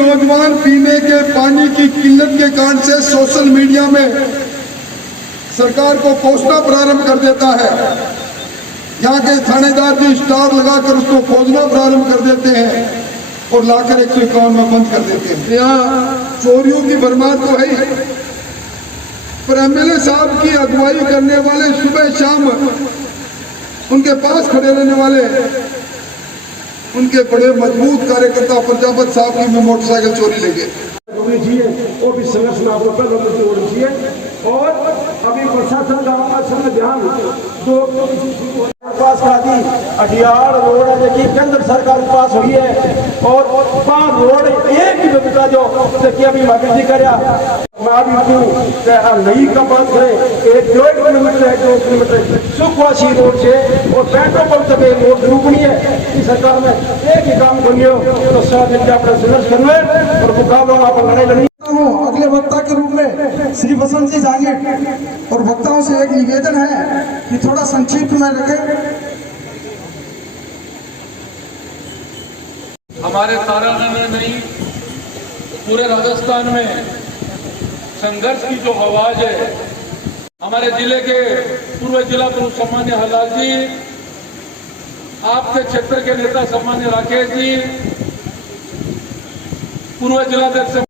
नौजवान पीने के पानी की किल्लत के कारण से सोशल मीडिया में सरकार को कोसना प्रारंभ कर देता है, यहाँ के थानेदार भी स्टार लगाकर उसको खोजना प्रारंभ कर देते हैं और लाकर 151 में बंद कर देते हैं। यहाँ चोरियों की भरमार तो है ही, पर एमएलए साहब की अगुवाई करने वाले सुबह शाम उनके पास खड़े रहने वाले उनके बड़े मजबूत कार्यकर्ता प्रजापत साहब की में मोटरसाइकिल चोरी ले गए। वो भी संघर्ष में आपको पहले होनी चाहिए और अभी प्रशासन का समय ध्यान जो पास करा दी अटियार रोड है देखिए केंद्र सरकार पास हुई है और पार रोड 1 किलोमीटर जो देखिए अभी मगर जी कर नई का बात करें 1.5 किलोमीटर है 2 किलोमीटर सुखवासी रोड से और पेट्रोल पंप तक रोड रुकनी है कि सरकार में एक ही काम करिए तो साथ मिलकर अपना संघर्ष करना है और मुकाबला आप लड़ाई लड़नी। अगले वक्ता के रूप में श्री बसंत जी जांगिड और वक्ताओं से एक निवेदन है कि थोड़ा संक्षिप्त में रखें। हमारे तारागढ़ में नहीं पूरे राजस्थान में संघर्ष की जो आवाज है, हमारे जिले के पूर्व जिला प्रमुख सम्मान्य हलाल जी, आपके क्षेत्र के नेता सम्मान्य राकेश जी, पूर्व जिलाध्यक्ष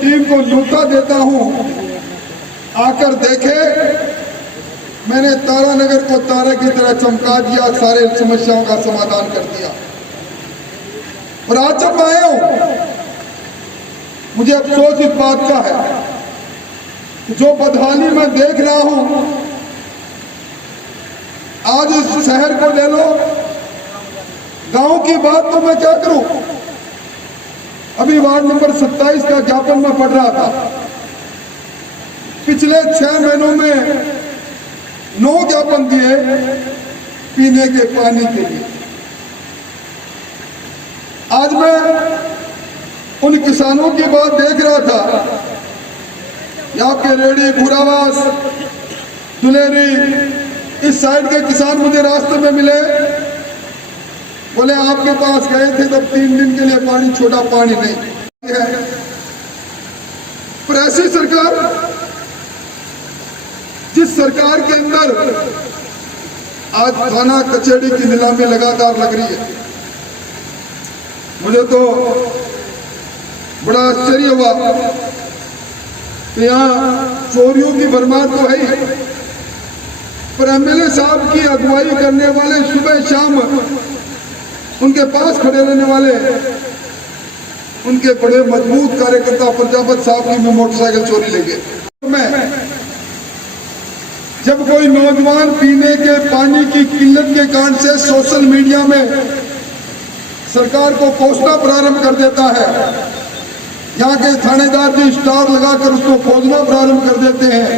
टीम को न्योता देता हूं, आकर देखे। मैंने तारानगर को तारे की तरह चमका दिया, सारे समस्याओं का समाधान कर दिया। और आज जब मैं आया हूं, मुझे अफसोस इस बात का है कि जो बदहाली मैं देख रहा हूं, आज इस शहर को ले लो, गांव की बात तो मैं क्या करूं। अभी वार्ड नंबर 27 का ज्ञापन में पढ़ रहा था। पिछले 6 महीनों में 9 ज्ञापन दिए पीने के पानी के लिए। आज मैं उन किसानों की बात देख रहा था, आपके रेडी, भूरावास, दुलेरी, इस साइड के किसान मुझे रास्ते में मिले, बोले आपके पास गए थे तब 3 दिन के लिए पानी छोड़ा, पानी नहीं है। पर ऐसी सरकार, जिस सरकार के अंदर आज थाना कचहरी की नीलामी लगातार लग रही है, मुझे तो बड़ा आश्चर्य हुआ कि यहाँ चोरियों की भरमार तो है ही, पर एमएलए साहब की अगुवाई करने वाले सुबह शाम उनके पास खड़े रहने वाले उनके बड़े मजबूत कार्यकर्ता प्रजापत साहब की में मोटरसाइकिल चोरी ले गए। मैं जब कोई नौजवान पीने के पानी की किल्लत के कारण से सोशल मीडिया में सरकार को कोसना प्रारंभ कर देता है, यहाँ के थानेदार भी स्टार लगाकर उसको खोजना प्रारंभ कर देते हैं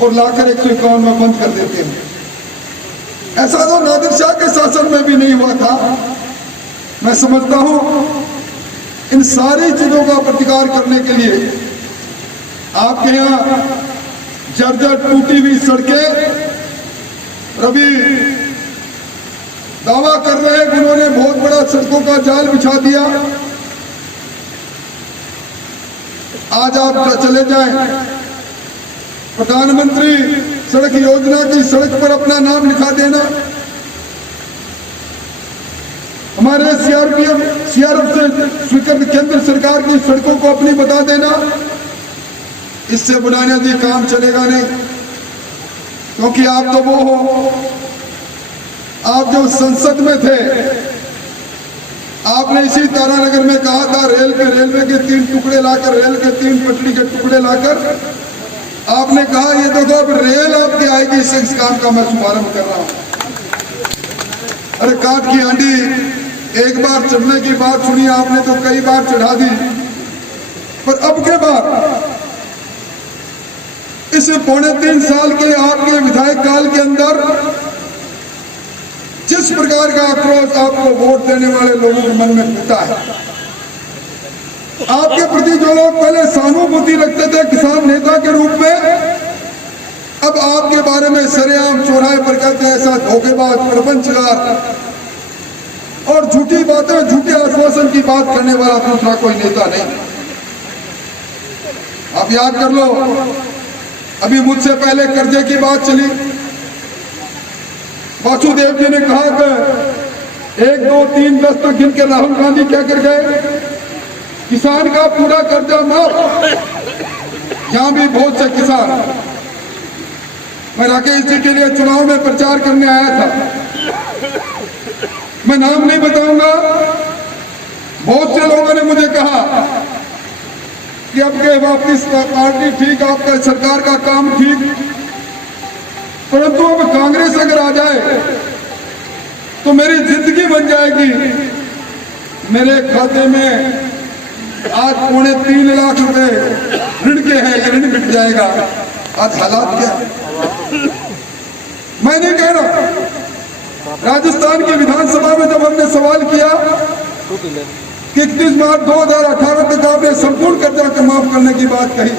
और लाकर 151 में बंद कर देते हैं। ऐसा तो नादिर शाह के शासन में भी नहीं हुआ था। मैं समझता हूं इन सारी चीजों का प्रतिकार करने के लिए आपके यहाँ जर्जर टूटी हुई सड़कें, अभी दावा कर रहे हैं कि उन्होंने बहुत बड़ा सड़कों का जाल बिछा दिया। आज आप चले जाएं, प्रधानमंत्री सड़क योजना की सड़क पर अपना नाम लिखा देना, हमारे सीआरएफ से स्वीकृत केंद्र सरकार की सड़कों को अपनी बता देना, इससे बुनियादी काम चलेगा नहीं। क्योंकि आप तो वो हो, आप जो संसद में थे आपने इसी तारानगर में कहा था रेलवे के 3 टुकड़े लाकर, रेल के 3 पटरी के टुकड़े लाकर आपने कहा ये देखो अब रेल आपकी आएगी, इस काम का मैं शुभारंभ कर रहा हूं। अरे काठ की हांडी एक बार चढ़ने की बात सुनी आपने तो कई बार चढ़ा दी, पर अब के बाद इस 3.25 साल के आपके विधायक काल के अंदर जिस प्रकार का आक्रोश आपको वोट देने वाले लोगों के मन में होता है, आपके प्रति जो लोग पहले सहानुभूति रखते थे किसान नेता के रूप में, अब आपके बारे में सरेआम चौराहे पर कहते हैं ऐसा धोखेबाज, प्रपंचकार और झूठी बातें, झूठे आश्वासन की बात करने वाला दूसरा कोई नेता नहीं। आप याद कर लो, अभी मुझसे पहले कर्जे की बात चली, वासुदेव जी ने कहा कि 1, 2, 3, 10 तक गिन के राहुल गांधी क्या कर गए, किसान का पूरा कर्जा माफ। यहां भी बहुत से किसान, मैं राकेश जी के लिए चुनाव में प्रचार करने आया था, मैं नाम नहीं बताऊंगा। बहुत से लोगों ने मुझे कहा कि अब के वापिस पार्टी ठीक, आपका सरकार का काम ठीक, परंतु अब कांग्रेस अगर आ जाए तो मेरी जिंदगी बन जाएगी। मेरे खाते में आज 3.25 लाख रुपए ऋण के हैं, ऋण मिट जाएगा। आज हालात क्या, मैं नहीं कह रहा। राजस्थान की विधानसभा में जब हमने सवाल किया कि 31 मार्च 2018 तक आपने संपूर्ण कर्जा माफ करने की बात कही,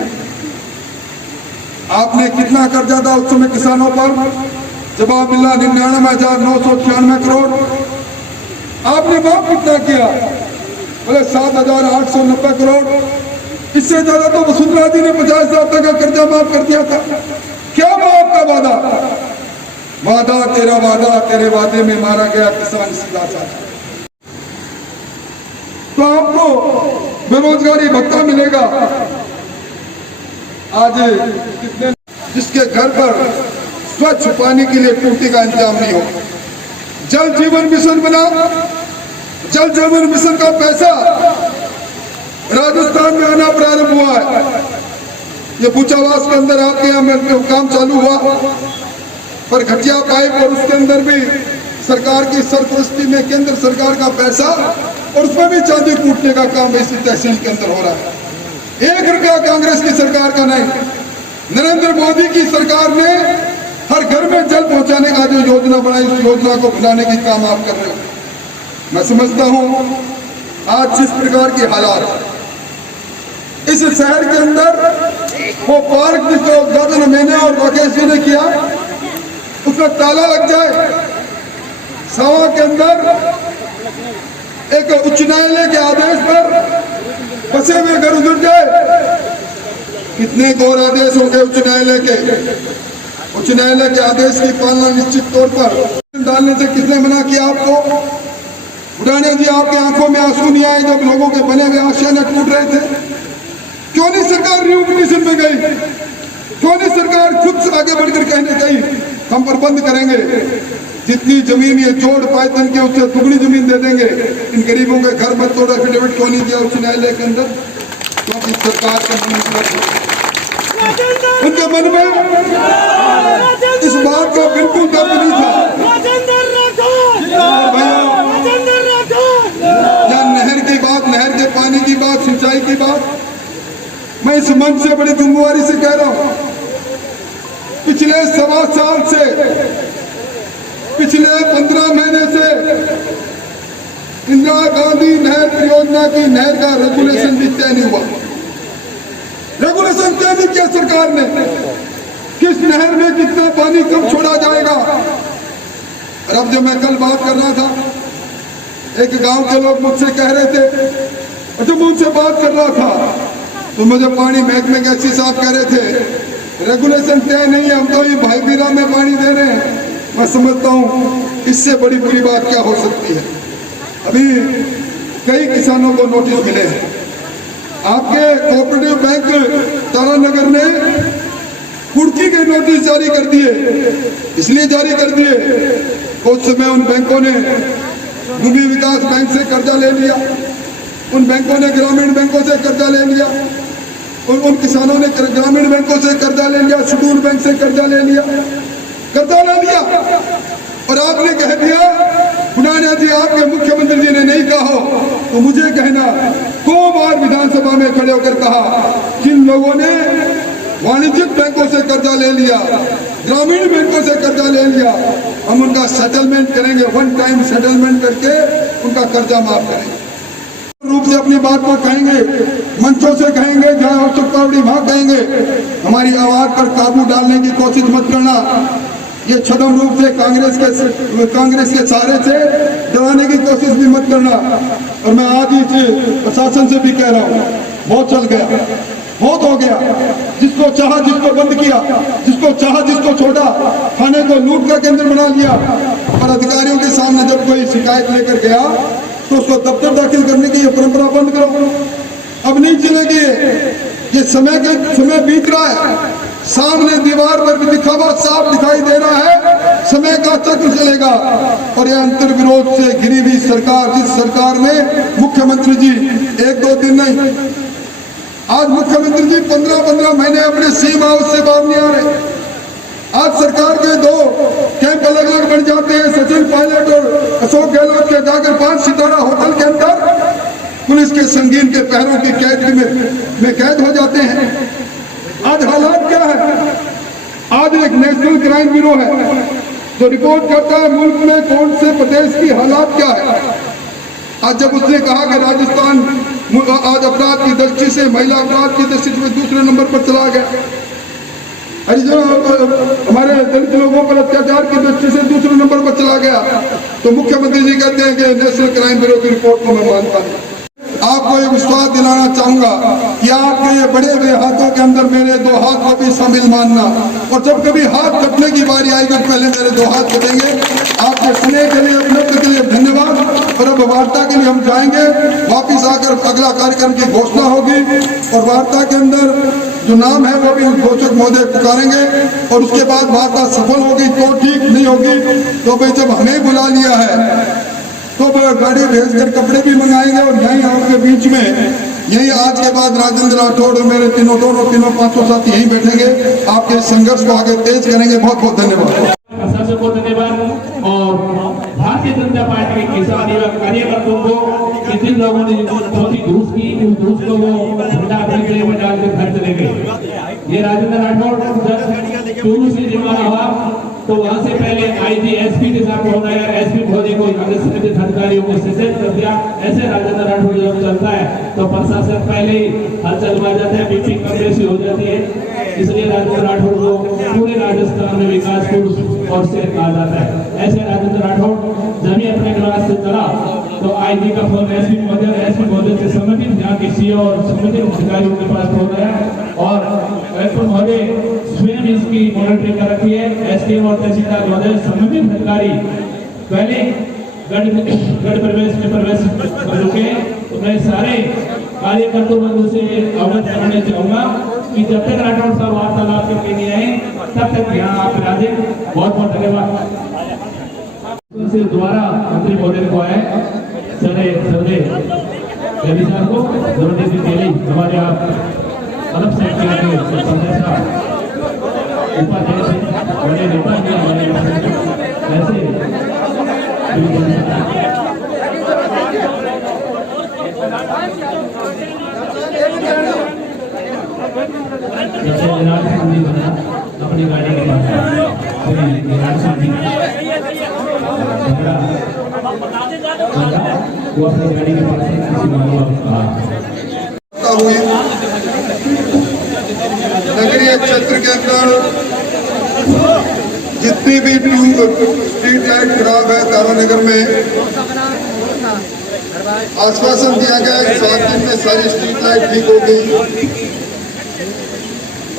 आपने कितना कर्जा था उस समय किसानों पर? जवाब मिला 99,998 करोड़। आपने माफ कितना किया? बोले 7,890 करोड़। इससे ज्यादा तो वसुंधरा जी ने 50,000 तक का कर्जा माफ कर दिया था। क्या माफ का वादा? वादा तेरा वादा, तेरे वादे में मारा गया किसान सीधा साधा। तो आपको बेरोजगारी भत्ता मिलेगा। आज कितने जिसके घर पर स्वच्छ पानी के लिए टूटी का इंतजाम नहीं हो, जल जीवन मिशन बना, जल जीवन मिशन का पैसा राजस्थान में आना प्रारंभ हुआ है। ये बुचावास के अंदर आपके यहाँ काम चालू हुआ, पर घटिया पाइप और उसके अंदर भी सरकार की सरपरस्ती में केंद्र सरकार का पैसा और उसमें भी चांदी कूटने का काम इसी तहसील के अंदर हो रहा है। 1 रुपया कांग्रेस की सरकार का नहीं। नरेंद्र मोदी की सरकार ने हर घर में जल पहुंचाने का जो योजना बनाई, उस योजना को भुलाने की काम आप कर रहे हो। मैं समझता हूं आज जिस प्रकार की हालात इस शहर के अंदर, वो पार्क जिसका उद्घाटन मैंने और राकेश जी ने किया, उसमें ताला लग जाए, सावा के अंदर एक उच्च न्यायालय के आदेश पर बसे हुए घर उजड़ जाए। कितने गौर आदेश हो गए उच्च न्यायालय के? उच्च न्यायालय के आदेश की पालना निश्चित तौर पर डालने से किसने मना किया आपको? उड़ाने जी, आपके आंखों में आंसू नहीं आए जब लोगों के बने हुए आशय न टूट रहे थे? क्यों नहीं सरकार रिव्यू पिटीशन में गई? क्यों नहीं सरकार खुद से आगे बढ़कर कहने गई हम प्रबंध करेंगे, जितनी जमीन ये जोड़ पाए तन के उससे दुगनी जमीन दे देंगे, इन गरीबों के घर मत तोड़? एफिडेविट क्यों नहीं दिया उच्च न्यायालय के अंदर? क्योंकि सरकार के मन में, उनके मन में इस बात का बिल्कुल दर्द नहीं था। या नहर की बात, नहर के पानी की बात, सिंचाई की बात, मैं इस मंच से बड़ी जिम्मेवारी से कह रहा हूं, पिछले 1.25 साल से, पिछले 15 महीने से इंदिरा गांधी नहर परियोजना की नहर का रेगुलेशन भी तय नहीं हुआ। रेगुलेशन तय नहीं किया सरकार ने, किस नहर में कितना पानी कब छोड़ा जाएगा। और अब जब मैं कल बात कर रहा था, एक गांव के लोग मुझसे कह रहे थे, जब उनसे बात कर रहा था तो मुझे पानी महकमे के एससी साहब कह रहे थे रेगुलेशन तय नहीं है, हम तो ये भाई बीरा में पानी दे रहे हैं। मैं समझता हूं इससे बड़ी बुरी बात क्या हो सकती है। अभी कई किसानों को नोटिस मिले हैं। आपके कोऑपरेटिव बैंक तारानगर ने कुर्की के नोटिस जारी कर दिए, इसलिए जारी कर दिए उस समय उन बैंकों ने भूमि विकास बैंक से कर्जा ले लिया, उन बैंकों ने ग्रामीण बैंकों से कर्जा ले लिया, उन किसानों ने ग्रामीण बैंकों से कर्जा ले लिया, शेड्यूल बैंक से कर्जा ले लिया, कर्जा ले लिया। और आपने कह दिया पुराना जी, आपके मुख्यमंत्री जी ने नहीं कहा हो तो मुझे कहना, 2 बार विधानसभा में खड़े होकर कहा जिन लोगों ने वाणिज्यिक बैंकों से कर्जा ले लिया, ग्रामीण बैंकों से कर्जा ले लिया, हम उनका सेटलमेंट करेंगे, 1 टाइम सेटलमेंट करके उनका कर्जा माफ करेंगे। रूप से अपनी बात को कहेंगे, मंचों से कहेंगे, जहां आवश्यकता पड़ी वहां कहेंगे। हमारी आवाज पर काबू डालने की कोशिश मत करना। ये छद्म रूप से कांग्रेस के सहारे से डराने की कोशिश भी मत करना। और मैं आज ही प्रशासन से भी कह रहा हूँ, बहुत चल गया, बहुत हो गया। जिसको चाहा जिसको बंद किया, जिसको चाहा जिसको छोड़ा, थाने को लूट का केंद्र बना लिया। और अधिकारियों के सामने जब कोई शिकायत लेकर गया तो उसको दफ्तर दाखिल करने की ये परंपरा बंद करो। अब नहीं चलेगी ये समय बीत रहा है, सामने दीवार पर भी दिखावा साफ दिखाई दे रहा है, समय का चक्र चलेगा। और यह अंतर विरोध से घिरी हुई सरकार, जिस सरकार में मुख्यमंत्री जी 1-2 दिन नहीं, आज मुख्यमंत्री जी 15-15 महीने अपने सीएम हाउस से बाहर नहीं आ रहे। आज सरकार के 2 कैंप अलग अलग बन जाते हैं, सचिन पायलट और अशोक गहलोत के जाकर 5 सितारा होटल के अंदर पुलिस के संगीन के पैरों की कैद में कैद हो जाते हैं। आज हालात क्या है? आज एक नेशनल क्राइम ब्यूरो है जो रिपोर्ट करता है मुल्क में कौन से प्रदेश की हालात क्या है। आज जब उसने कहा कि राजस्थान आज अपराध की दृष्टि से, महिला अपराध की दृष्टि से दूसरे नंबर पर चला गया, हमारे दलित लोगों पर अत्याचार की दृष्टि से दूसरे नंबर पर चला गया, तो मुख्यमंत्री जी कहते हैं कि नेशनल क्राइम ब्यूरो की रिपोर्ट को मैं मानता नहीं। आपको एक विश्वास दिलाना चाहूंगा कि आपके ये बड़े हुए हाथों के अंदर मेरे 2 हाथ को भी शामिल मानना। और जब कभी हाथ कटने की बारी आएगी तो पहले मेरे 2 हाथ कटेंगे। आपके सुनने के लिए, अभिनंदन के लिए धन्यवाद। और अब वार्ता के लिए हम जाएंगे, वापिस आकर अगला कार्यक्रम की घोषणा होगी और वार्ता के अंदर जो नाम है वो भी घोषक महोदय पुकारेंगे। और उसके बाद वार्ता सफल होगी तो ठीक, नहीं होगी तो भाई जब हमें बुला लिया है तो गाड़ी भेजकर कपड़े भी मंगाएंगे। और यहीं आपके बीच में, यही आज के बाद राजेंद्र राठौड़ और मेरे तीनों 500 साथी यहीं बैठेंगे, आपके संघर्ष को आगे तेज करेंगे। बहुत बहुत धन्यवाद। प्रशासन को धन्यवाद और भारतीय जनता पार्टी के किसान युवा कार्यकर्ताओं को, जिन लोगों ने चौथी घूस की, उस घूस को वो झंडा अपने गले में डालकर घर चले गए। ये राजेंद्र राठौड़ जब चूरू से रवाना हुआ तो वहां से पहले आईजी एसपी के साथ होना है, एसपी महोदय को संबंधित अधिकारियों को सचेत कर दिया। ऐसे राजेंद्र राठौड़ जब चलता है तो प्रशासन पहले ही हलचल मच जाता है, बीपी कम बेसी हो जाती है। इसलिए राजेंद्र राठौड़ को पूरे राजस्थान में विकास पुरुष और शेर कहा जाता है। ऐसे राजेंद्र राठौड़ जब भी अपने निवास से चला तो आईजी का फोन एसपी महोदय से संबंधित यहाँ के सीओ और संबंधित अधिकारियों के पास फोन है और कलेक्टर महोदय स्वयं इसकी मॉनिटरिंग कर रखी है। एसडीएम और तहसीलदार महोदय संबंधित अधिकारी पहले गढ़ प्रवेश में प्रवेश कर चुके हैं। तो मैं सारे कार्यकर्ताओं बंधु से अवगत कराना चाहूंगा कि जब तक राठौड़ साहब वार्तालाप करके नहीं आए तब तक यहाँ आप राजे। बहुत बहुत धन्यवाद। द्वारा मंत्री महोदय को आए सर्वे रविवार को जोड़ने के लिए हमारे आप अलग से उपाध्यक्ष बड़े नेता भी हमारे ऐसे अपनी गाड़ी के पास वो अपनी गाड़ी के पास हुई नगरीय क्षेत्र के अंदर जितनी भी स्ट्रीट लाइट खराब है तारानगर में, आश्वासन दिया गया कि 7 दिन में सारी स्ट्रीट लाइट ठीक हो गई।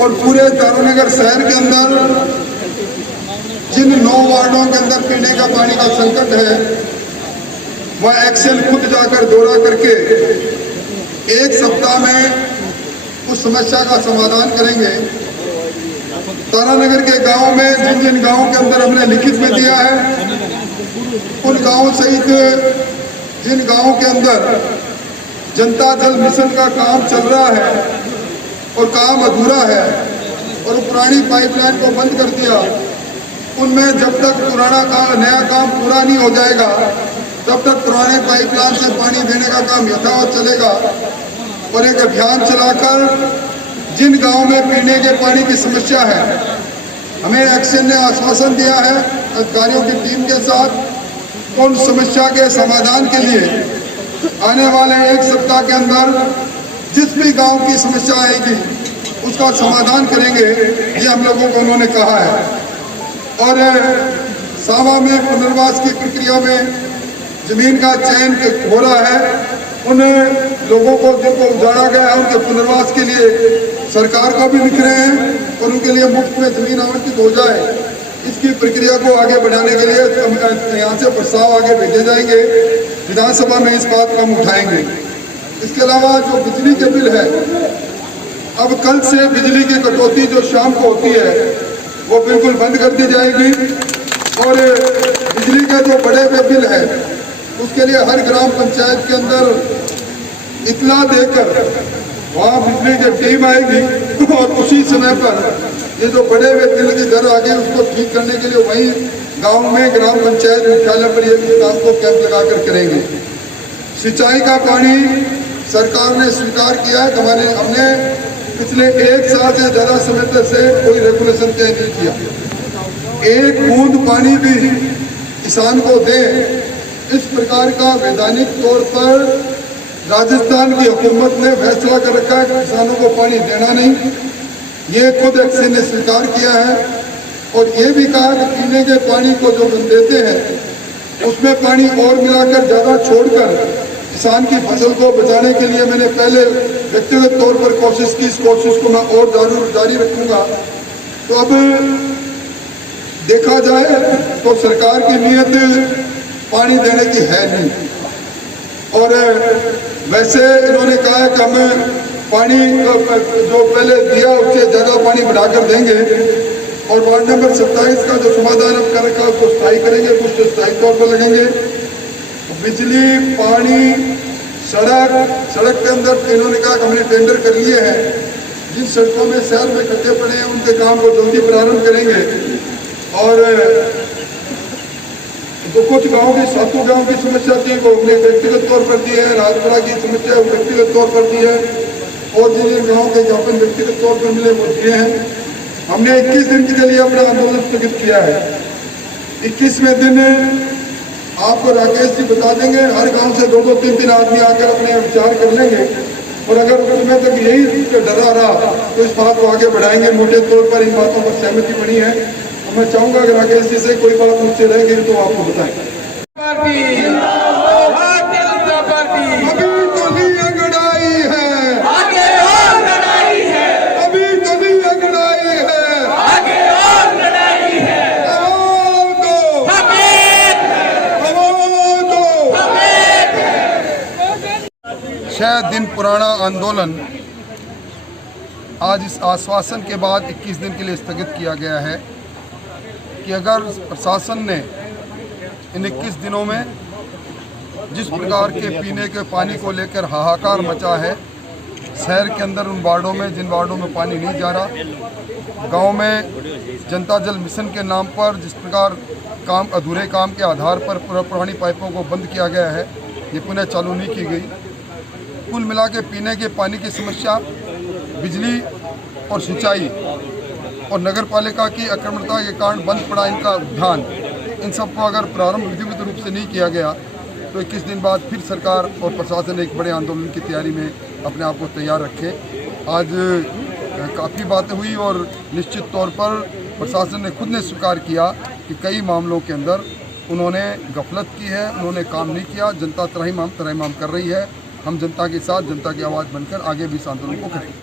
और पूरे तारानगर शहर के अंदर जिन 9 वार्डों के अंदर पीने का पानी का संकट है, वह एक्शन खुद जाकर दौरा करके 1 सप्ताह में उस समस्या का समाधान करेंगे। तारानगर के गांव में जिन गांवों के अंदर हमने लिखित में दिया है उन गांवों सहित जिन गांवों के अंदर जनता जल मिशन का काम चल रहा है और काम अधूरा है और पुरानी पाइपलाइन को बंद कर दिया, उनमें जब तक नया काम पूरा नहीं हो जाएगा तब तक पुराने पाइपलाइन से पानी देने का काम यथावत चलेगा। और एक अभियान चलाकर जिन गांवों में पीने के पानी की समस्या है, हमें एक्शन ने आश्वासन दिया है अधिकारियों की टीम के साथ, उन समस्या के समाधान के लिए आने वाले एक सप्ताह के अंदर जिस भी गांव की समस्या आएगी उसका समाधान करेंगे, ये हम लोगों को उन्होंने कहा है। और सावा में पुनर्वास की प्रक्रिया में जमीन का चयन हो रहा है, उन लोगों को जिनको उजाड़ा गया है उनके पुनर्वास के लिए सरकार को भी लिख रहे हैं और उनके लिए मुफ्त में जमीन आवंटित हो जाए, इसकी प्रक्रिया को आगे बढ़ाने के लिए यहाँ से प्रस्ताव आगे भेजे जाएंगे, विधानसभा में इस बात को हम उठाएंगे। इसके अलावा जो बिजली के बिल है, अब कल से बिजली की कटौती जो शाम को होती है वो बिल्कुल बंद कर दी जाएगी और बिजली के जो बड़े हुए बिल है उसके लिए हर ग्राम पंचायत के अंदर इत्तला देकर वहाँ बिजली की टीम आएगी और उसी समय पर ये जो बड़े हुए बिल की दर आ गई उसको ठीक करने के लिए वहीं गांव में ग्राम पंचायत मुख्यालय पर ये काम को कैंप लगाकर करेंगे। सिंचाई का पानी सरकार ने स्वीकार किया है, हमने पिछले एक साल से ज्यादा समय से कोई रेगुलेशन तय नहीं किया। एक बूंद पानी भी किसान को दे, इस प्रकार का वैधानिक तौर पर राजस्थान की हुकूमत ने फैसला कर रखा है कि किसानों को पानी देना नहीं। ये खुद एक्शन ने स्वीकार किया है और ये भी कहा कि पीने के पानी को जो हम देते हैं उसमें पानी और मिलाकर ज्यादा छोड़कर किसान की फसल को बचाने के लिए मैंने पहले व्यक्तिगत तौर पर कोशिश की, इस कोशिश को मैं और जारी रखूंगा। तो अब देखा जाए तो सरकार की नीयत पानी देने की है नहीं और वैसे इन्होंने कहा है कि हम पानी जो पहले दिया उससे ज्यादा पानी बढ़ाकर देंगे और वार्ड नंबर 27 का जो समाधान अब कर रखा है उसको स्थायी करेंगे, कुछ स्थायी तौर पर लगेंगे। बिजली, पानी, सड़क के अंदर इन्होंने कहा कि हमने टेंडर कर लिए हैं, जिन सड़कों में शहर में कच्चे पड़े हैं उनके काम को जल्दी प्रारंभ करेंगे। और तो कुछ गाँव की सातों गाँव की समस्या थी वो हमने व्यक्तिगत तौर पर दी है, राजपुरा की समस्या व्यक्तिगत तौर पर दी है और जिन गाँव के ज्ञापन व्यक्तिगत तौर पर मिले वो दिए हैं। हमने 21 दिन के लिए अपना आंदोलन स्थगित किया है। 21वें दिन आपको राकेश जी बता देंगे, हर गांव से 2-2, 3-3 आदमी आकर अपने विचार कर लेंगे और अगर उसमें तक यही डरा रहा तो इस बात को आगे बढ़ाएंगे। मोटे तौर पर इन बातों पर सहमति बनी है तो मैं चाहूंगा कि राकेश जी से कोई बात मुझसे रह गई तो आपको बताएं। अभी तो नहीं अंगड़ाई है, आगे और लड़ाई है, अभी तो नहीं अंगड़ाई है, आगे और लड़ाई है। छह दिन पुराना आंदोलन आज इस आश्वासन के बाद 21 दिन के लिए स्थगित किया गया है कि अगर प्रशासन ने इन 21 दिनों में जिस प्रकार के पीने के पानी को लेकर हाहाकार मचा है शहर के अंदर, उन वार्डों में जिन वार्डों में पानी नहीं जा रहा, गांव में जनता जल मिशन के नाम पर जिस प्रकार अधूरे काम के आधार पर पुरानी पाइपों को बंद किया गया है, ये पुनः चालू नहीं की गई। कुल मिला के पीने के पानी की समस्या, बिजली और सिंचाई और नगर पालिका की अक्रमणता के कारण बंद पड़ा इनका उद्यान, इन सबको अगर प्रारंभ विधिवत रूप से नहीं किया गया तो 21 दिन बाद फिर सरकार और प्रशासन एक बड़े आंदोलन की तैयारी में अपने आप को तैयार रखे। आज काफ़ी बातें हुई और निश्चित तौर पर प्रशासन ने खुद ने स्वीकार किया कि कई मामलों के अंदर उन्होंने गफलत की है, उन्होंने काम नहीं किया। जनता त्राहिमाम कर रही है। हम जनता के साथ, जनता की आवाज़ बनकर आगे भी इस आंदोलन को करेंगे।